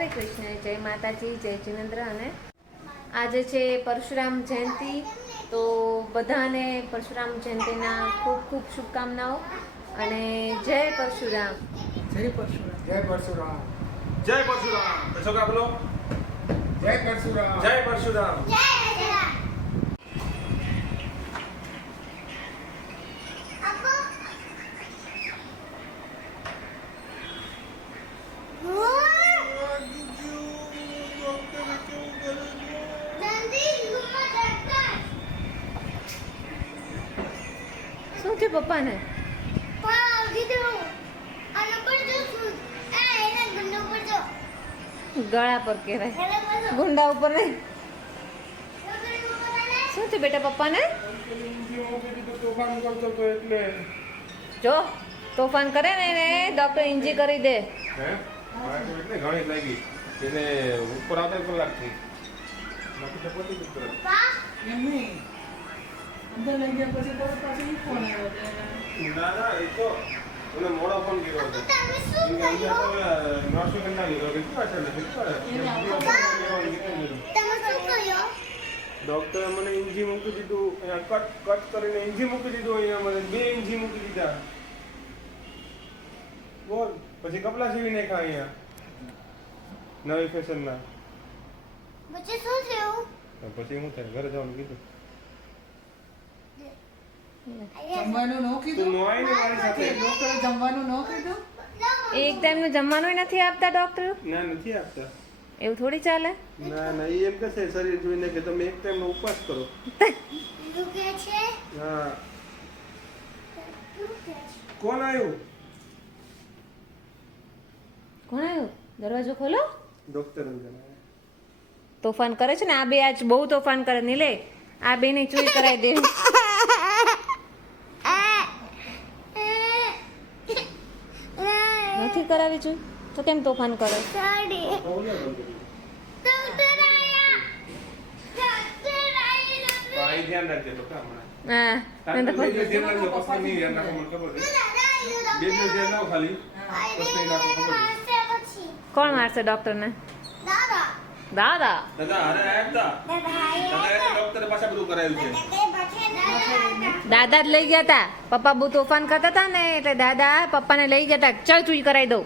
હરે કૃષ્ણ, જય માતાજી, જય જિનેન્દ્ર. અને આજે છે પરશુરામ જયંતિ, તો બધાને પરશુરામ જયંતિના ખૂબ ખૂબ શુભકામનાઓ અને જય પરશુરામ. જય પરશુરામ. જય પરશુરામ. જય પરશુરામ. છોકરા બોલો જય પરશુરામ. જય પરશુરામ. શું થયું પપ્પાને? ગળા પર કહેવાય, ગુંડા ઉપર નહીં. શું થયું બેટા પપ્પાને? તોફાન કરતો તો એટલે જો તોફાન કરે ને એને ડોક્ટર ઇન્જી કરી દે. હે મારે તો એટલે ઘણી લાગી એને ઉપર આવતા કલાક થઈ બાકી તો પોતે જ કરે. એમ નહીં. અંદર લઈ ગયા પછી તરત પાછો ઈ ફોન આવ્યો એટલે ના ના એ તો મને મોડો ફોન કર્યો હતો નર્સો કંડા લીધો કેટલી વાર ડોક્ટરે મને ઇન્જી મૂકી દીધું, કટ કરીને ઇન્જી મૂકી દીધું, અહીંયા મને 2 ઇન્જી મૂકી દીધા. બોલ પછી કપડા સીવી નાખ્યા અહીંયા નવી ફેશનના. પછી શું થાય ઘરે જવાનું કીધું. જમવાનું ન તું કીધું. નોય ને મારી સાથે. ડોક્ટરે જમવાનું ન કીધું. એક ટાઈમનું જમવાનું નથી આપતા ડોક્ટર? ના નથી આપતા. એવું થોડી ચાલે. ના ના એ એમ કહેશે શરીર જોઈને કે તમે એક ટાઈમનો ઉપવાસ કરો. હા કોણ આવ્યું? કોણ આવ્યું? દરવાજો ખોલો. Doctor uncle. તોફાન કરે છે ને આ બે, આજ બહુ તોફાન કરે. નીલે આ બે ને ચોરી કરાવી દે. નથી કરાવી જોઈ તો કેમ તોફાન કરે? પાણી ધ્યાન રાખજે તો કામ હા ધ્યાન રાખજો પછી નહીં ધ્યાન રાખો મને ખબર છે. બે દિવસ ધ્યાન રાખો ખાલી પછી નાખો ખબર છે. કોણ મારશે ડોક્ટર ને? દાદા. દાદા અરે આયા દાદા ડોક્ટરે પાછા બધું કરાવ્યું છે. દાદા જ લઈ ગયા હતા. પપ્પા બહુ તોફાન કરતા હતા ને એટલે દાદા પપ્પાને લઈ ગયા હતા. ચાલ ચૂઈ કરાવી દઉં.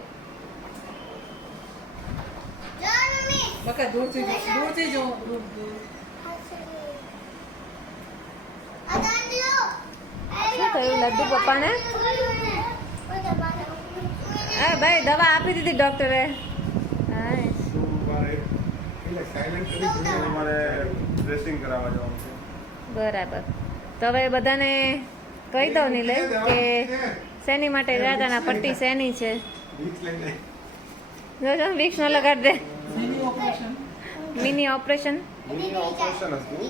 બકા દૂરથી જો, દૂરથી જો. શું થયું લડ્ડુ પપ્પાને? હા ભાઈ દવા આપી દીધી ડોક્ટરે. હા શું મારે એટલે સાયલેન્ટ કરી દીધું. મારે ડ્રેસિંગ કરાવવા જવાનું છે. બરાબર. તો હવે બધાને કહી દઉં નહીં લે કે શેની માટે ગયા હતા ને આ પટ્ટી શેની છે. રીત લઈને જોજો વિક્સ ન લગાડ દે. Mini operation. Mini operation. Mini operation હતું.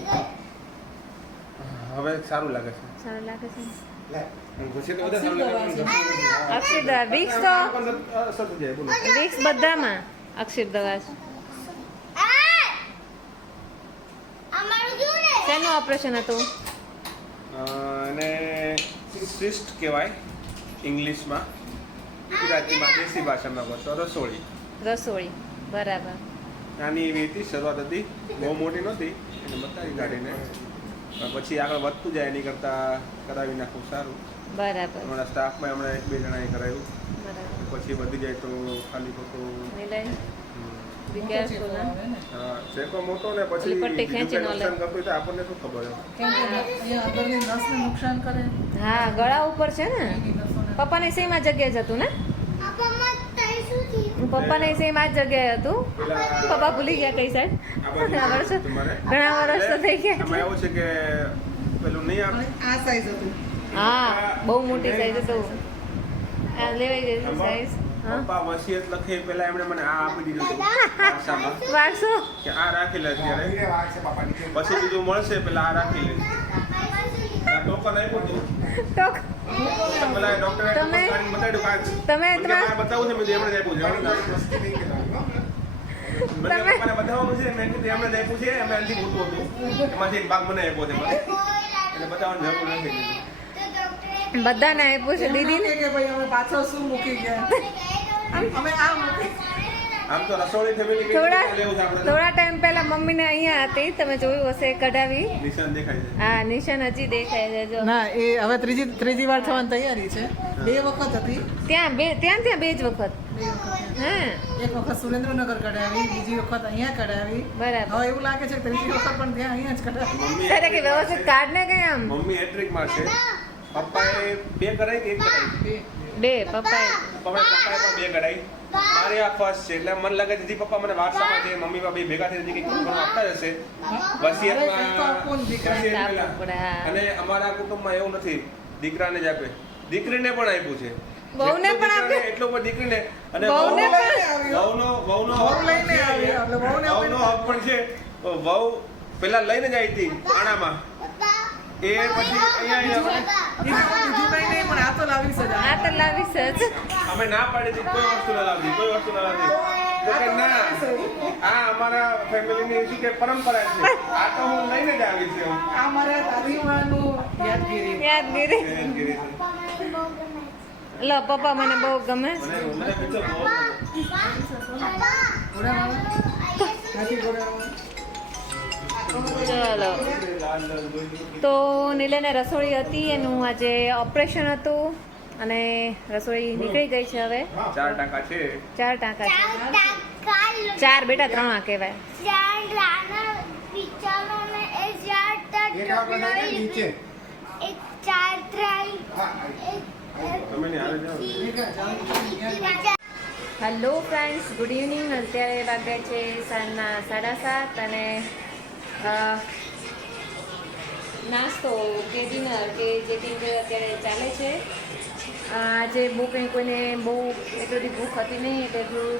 હવે સારું લાગે છે. સારું લાગે છે. લે. ઘૂસી તો બધા સારું લાગે છે. અક્ષર દવા વિક્સ તો અસર થઈ જાય બોલો. વિક્સ બધામાં અક્ષર દવા છે. શેનું ઓપરેશન હતું? અને સિસ્ટ કહેવાય ઇંગ્લિશમાં, ગુજરાતીમાં દેશી ભાષામાં કહો તો રસોળી. રસોળી. બરાબર. નાની એવી હતી, શરૂઆત હતી, બહુ મોટી નહોતી એને બતાવી કાઢીને. પછી આગળ વધતું જાય એની કરતાં કરાવી નાખવું સારું. બરાબર. અમારા સ્ટાફમાં હમણાં 1-2 જણાએ કરાવ્યું. બરાબર. પછી વધી જાય તો ખાલી ખોટું નીલે બી મોટો કેરફુલ. ચેકો આવે ને. હા ચેકો મોટો ને પછી ઓલી પટ્ટી બીજું ખેંચીને કંઈ ઓલે. નુકસાન કરતું હોય તો આપણને શું ખબર હોય. કેમ કે અહીંયા અંદરની નસને નુકસાન કરે. હા ગળા ઉપર છે ને. એની નસોને. પપ્પાને સેમ આ જગ્યાએ જ હતું ને? પપ્પાને સેમ આ જ જગ્યાએ હતું. પપ્પા ભૂલી ગયા કઈ સાઈડ. આ બાજુ વર્ષો તમારે ઘણા વર્ષ તો થઈ ગયા. આમાં એવું છે કે પેલું નહીં આવે આ સાઈઝ હતું. હા બહુ મોટી સાઈઝ હતું. આ લેવાઈ ગઈ સાઈઝ. હા પપ્પા વસિયત લખે પહેલા એમણે મને આ આપી દીધું હતું ભાષામાં વારસો. કે આ રાખી લે અત્યારે, વીરે વાર છે બાપાની કે પછી બીજું મળશે પેલા આ રાખી લે. આ ટોકન આપ્યું હતું ટોક પેલા ડોક્ટરે તમે- બતાવ્યું કાંઈ તમે મને કે મારે બતાવવું છે મેં કીધું એમણે જ આપ્યું છે. મસ્તી નહીં કરવાની હો. મને પપ્પાને બતાવવાનું છે મેં કીધું એમણે જ આપ્યું છે, એમને અંતિમ મોટું હતું એમાંથી એક ભાગ મને આપ્યો છે મને એટલે બતાવવાની જરૂર નથી. બધાને આપ્યું છે દીદીને. કે ભાઈ અમે પાછળ શું મૂકી ગયા. અમે આ મૂકી. આમ તો રસોડી ફેમિલી થોડા ટાઈમ પહેલા મમ્મીને અહીંયા હતી, તમે જોયું હશે કઢાવી. નિશાન દેખાય છે. હા, નિશાન હજી દેખાય છે જો. ના એ હવે ત્રીજી વાર થવાની તૈયારી છે. 2 વખત હતી. ત્યાં બે જ વખત. હા, એક વખત સુરેન્દ્રનગર કઢાવી, બીજી વખત અહીંયા કઢાવી. બરાબર. હવે એવું લાગે છે કે ત્રીજી વખત પણ ત્યાં અહીંયા જ કઢાવી. મમ્મી સર કે વ્યવસ્થિત કાર્ડ ને કઈ આમ મમ્મી હેટ્રિક મારશે. પપ્પાએ 2 કરાઈ કે 1 કરાઈ? બે પપ્પાએ પપ્પાએ પણ 2 કરાઈ. મારી આ ફર્સ્ટ છે એટલે મને લાગે છે પપ્પા મને વારસામાં છે, મમ્મી પપ્પા ભેગા થઈને કંઈક પણ આપતા જ હશે વસિયતમાં. અને અમારા કુટુંબમાં એવું નથી, દીકરાને જ આપે, દીકરીને પણ આપ્યું છે. વહુને પણ આપ્યું? એટલું પણ દીકરીને અને વહુને લઈને આવ્યો. વહુનો વહુ લઈને આવી, એટલે વહુને વહુનો હક પણ છે. વહુ પેલા લઈને જ આવી હતી આણામાં, એ પછી અહીંયા બીજું કઈ નહીં, પણ આ તો લાવી છે જ. આ તો લાવીશ જ. અમે ના પાડી હતી કોઈ વસ્તુ ના લાવતી, કોઈ વસ્તુ ના લાવતી. તો કે ના, આ અમારા ફેમિલીની શું કે પરંપરા છે, આ તો હું લઈને જ આવી છું. આ મારા દાદીમાનું યાદગીરી. યાદગીરી. હેરાનગીરી છે. લો પપ્પા મને બહુ ગમે. મને picture બહુ ગમે. ઘોડાવાળા? નથી ઘોડાવાળા? ચલો, તો નીલેને રસોઈ હતી, એનું આજે ઓપરેશન હતું અને રસોઈ નીકળી ગઈ છે હવે. 4 ટાંકા છે. 4 ટાંકા છે. 4 બેટા 3 આ કહેવાય. એક આ બનાવીને નીચે. તમે ને હારે જાઓ. Hello friends, good evening. અત્યારે વાગ્યા છે સાંજના 7:30 અને નાસ્તો કે ડિનર કે જે કંઈ અત્યારે ચાલે છે. આજે બહુ કંઈ કોઈને બહુ એટલી બધી ભૂખ હતી નહીં, એટલે થોડું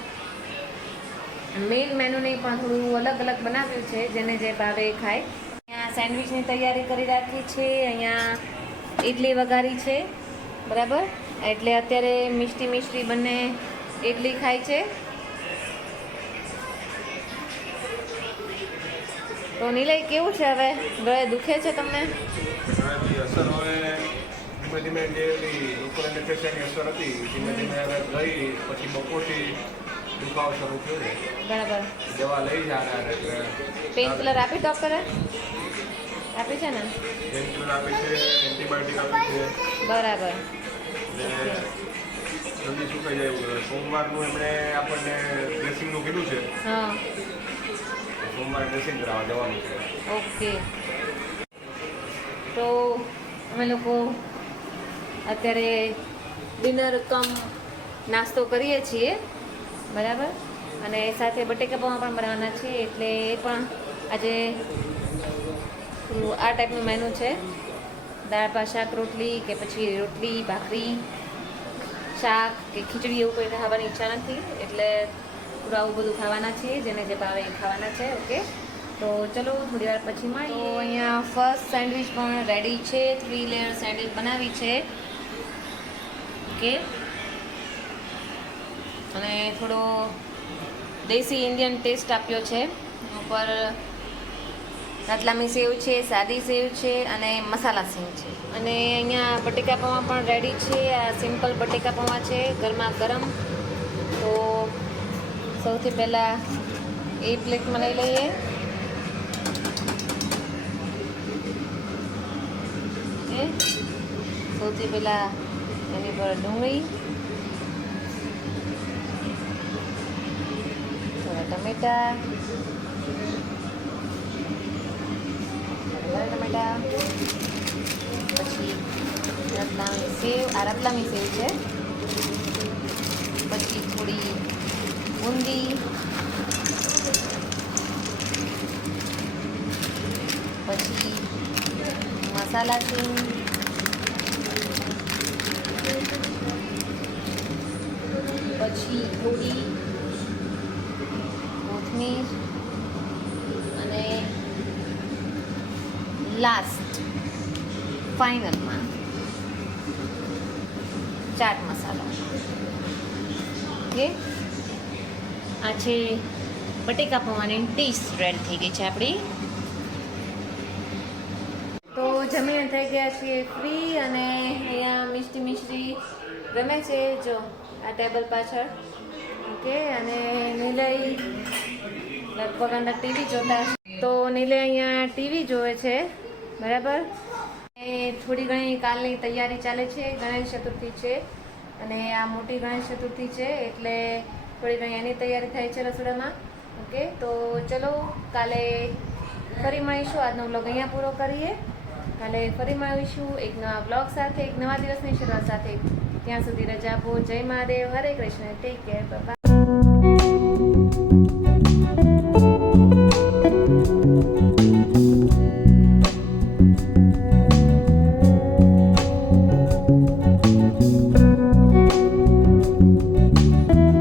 મેઇન મેનુ નહીં પણ થોડું અલગ અલગ બનાવ્યું છે, જેને જે ભાવે ખાય. અહીંયા સેન્ડવિચની તૈયારી કરી રાખી છે, અહીંયા ઇડલી વઘારી છે, બરાબર. એટલે અત્યારે મિષ્ટી બંને ઇડલી ખાય છે. તો નીલય કેવું છે હવે? ગળે દુખે છે તમને? એનાથી અસર હવે ધીમે ધીમે જે લોકોને ફેશનની અસર હતી ધીમે ધીમે હવે ગઈ, પછી બપોરથી દુખાવો શરૂ થયો છે. બરાબર. દવા લઈ જવાના એટલે પેઇન કિલર આપી ડૉક્ટરે? આપી છે ને? પેનકિલર આપે છે, એન્ટીબાયોટિક આપે છે. બરાબર. અને જલ્દી સુકાઈ જાય એવું. સોમવારનું એમણે આપણને ડ્રેસિંગનું કીધું છે, હા, સોમવારે ડ્રેસિંગ કરાવવા જવાનું છે. ઓકે. તો અમે લોકો અત્યારે ડિનર કમ નાસ્તો કરીએ છીએ, બરાબર. અને સાથે બટેકા પૌવા પણ બનાવવાના છે, એટલે એ પણ આજે થોડું આ ટાઈપનું મેનુ છે. દાળ ભાત શાક રોટલી કે પછી રોટલી ભાખરી શાક કે ખીચડી એવું કોઈ ખાવાની ઈચ્છા નથી, એટલે થોડું આવું બધું ખાવાના છીએ, જેને જે ભાવે એ ખાવાના છે. ઓકે, તો ચલો થોડી વાર પછી મળીએ. તો અહીંયા ફર્સ્ટ સેન્ડવિચ પણ રેડી છે, 3 લેયર સેન્ડવિચ બનાવી છે. ઓકે, અને થોડો દેશી ઇન્ડિયન ટેસ્ટ આપ્યો છે. ઉપર રાતલામી સેવ છે, સાદી સેવ છે અને મસાલા સેવ છે. અને અહીંયા બટેકા પૌવા પણ રેડી છે. આ સિમ્પલ બટેકા પૌવા છે, ગરમા ગરમ. તો સૌથી પહેલાં એ પ્લેટમાં લઈ લઈએ. સૌથી પહેલાં એની પર ડુંગળી, થોડા ટમેટા, પછી રતલામી સેવ. આ રતલામી સેવ છે. પછી થોડી બુંદી, પછી મસાલા સિંગ, પછી થોડી કોથમીર અને લાસ્ટ ફાઇનલમાં ચાટ મસાલો. ઓકે, આ છે બટેકા પૌવાની ડીશ રેડી થઈ ગઈ છે આપણી. તો જમીને થઈ ગયા છીએ ફ્રી, અને અહીંયા મિષ્ટી રમે છે જો આ ટેબલ પાછળ. ઓકે, અને નિલય લગભગ અંદર ટીવી જોતા હશે. તો નિલય અહીંયા ટીવી જોવે છે, બરાબર. એ થોડી ઘણી કાલની તૈયારી ચાલે છે. ગણેશ ચતુર્થી છે અને આ મોટી ગણેશ ચતુર્થી છે એટલે થોડી ઘણી એની તૈયારી થાય છે રસોડામાં. ઓકે, તો ચલો કાલે ફરી મળીશું. આજનો વ્લોગ અહીંયા પૂરો કરીએ. કાલે ફરી મળીશું એક નવા વ્લોગ સાથે, એક નવા દિવસની શરૂઆત સાથે. ત્યાં સુધી રજા આપો. જય મહાદેવ, હરે કૃષ્ણ, ટેક કેર, બાય.